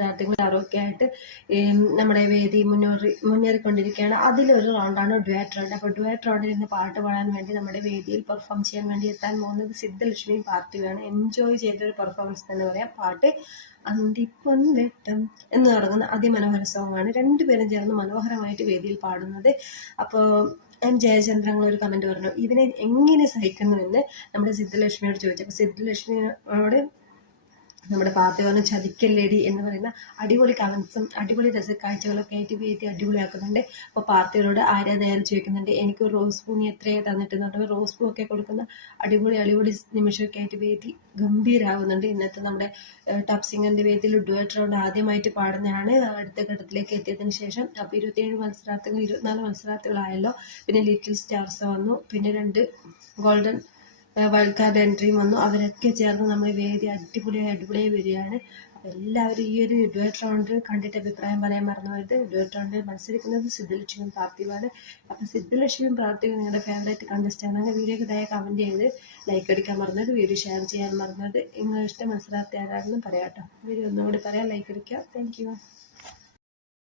മത്സരാർത്ഥികൾ ആരൊക്കെ ആയിട്ട് നമ്മുടെ വേദി മുന്നേറി മുന്നേറിക്കൊണ്ടിരിക്കുകയാണ്. അതിലൊരു റൗണ്ടാണ് ഡുവാറ്റ് റൗണ്ട് അപ്പോൾ ഡുവാറ്റ് റൗണ്ടിൽ നിന്ന് പാട്ട് പാടാൻ വേണ്ടി നമ്മുടെ വേദിയിൽ പെർഫോം ചെയ്യാൻ വേണ്ടി എത്താൻ പോകുന്നത് സിദ്ധലക്ഷ്മിയും പാർട്ടിയാണ് എൻജോയ് ചെയ്തൊരു പെർഫോമൻസ് തന്നെ പറയാം. പാട്ട് അന്തിപ്പൊൻവെട്ടം എന്ന് തുടങ്ങുന്ന അതിമനോഹര സോങ്ങാണ്. രണ്ടുപേരും ചേർന്ന് മനോഹരമായിട്ട് വേദിയിൽ പാടുന്നത്. അപ്പോൾ എം ജയചന്ദ്രങ്ങൾ ഒരു കമന്റ് പറഞ്ഞു ഇതിനെ എങ്ങനെ സഹിക്കുന്നു എന്ന് നമ്മുടെ സിദ്ധലക്ഷ്മിയോട് ചോദിച്ചു. അപ്പോൾ സിദ്ധലക്ഷ്മിയോട് നമ്മുടെ പാർത്ഥിവാണ് ചതിക്കല്ലേടി എന്ന് പറയുന്ന അടിപൊളി കമൻസും അടിപൊളി രസക്കാഴ്ചകളൊക്കെ ആയിട്ട് പേറ്റി അടിപൊളിയാക്കുന്നുണ്ട്. അപ്പോൾ പാർത്ഥിവരോട് ആരാധയാലും ചോദിക്കുന്നുണ്ട് എനിക്ക് റോസ് പൂ നീ എത്രയാണ് തന്നിട്ടെന്ന്? പറഞ്ഞാൽ റോസ് പൂ ഒക്കെ കൊടുക്കുന്ന അടിപൊളി അടിപൊളി നിമിഷമൊക്കെ ആയിട്ട് പേറ്റി ഗംഭീരാവുന്നുണ്ട്. ഇന്നത്തെ നമ്മുടെ ടപ് സിംഗറിന്റെ വേദിയിൽ ഡുവറ്റ് റൗണ്ട് ആദ്യമായിട്ട് പാടുന്നതാണ്. അടുത്ത ഘട്ടത്തിലേക്ക് എത്തിയതിന് ശേഷം അപ്പോൾ ഇരുപത്തിയേഴ് മത്സരാർത്ഥികൾ ഇരുപത്തിനാല് മത്സരാർത്ഥികളായല്ലോ. പിന്നെ ലിറ്റിൽ സ്റ്റാർസ് വന്നു. പിന്നെ രണ്ട് ഗോൾഡൻ വൈൽഡ് കാർഡ് എൻട്രിയും വന്നു. അവരൊക്കെ ചേർന്ന് നമ്മൾ വേദി അടിപൊളിയായി അടിപൊളിയായി വരികയാണ്. എല്ലാവരും ഈ ഒരു ഡുവറ്റ് റൗണ്ട് കണ്ടിട്ട് അഭിപ്രായം പറയാൻ മറന്നുപോയത്. പോയത് ഡുവറ്റ് റൗണ്ടിൽ മത്സരിക്കുന്നത് സിദ്ധലക്ഷ്മിയും പാർത്ഥിവാണ് അപ്പം സിദ്ധലക്ഷ്മിയും പാർത്ഥിവും നിങ്ങളുടെ ഫേവറേറ്റ് കണ്ടസ്റ്റ് ആണ്. വീഡിയോ ഇതായ കമന്റ് ചെയ്ത് ലൈക്ക് അടിക്കാൻ മറന്നത് വീഡിയോ ഷെയർ ചെയ്യാൻ മറന്നത് നിങ്ങളുടെ ഇഷ്ടം മത്സരാർത്ഥി ആരാണെന്ന് പറയാം കേട്ടോ. വീഡിയോ ഒന്നുകൂടി പറയാം ലൈക്ക് അടിക്കുക. Thank you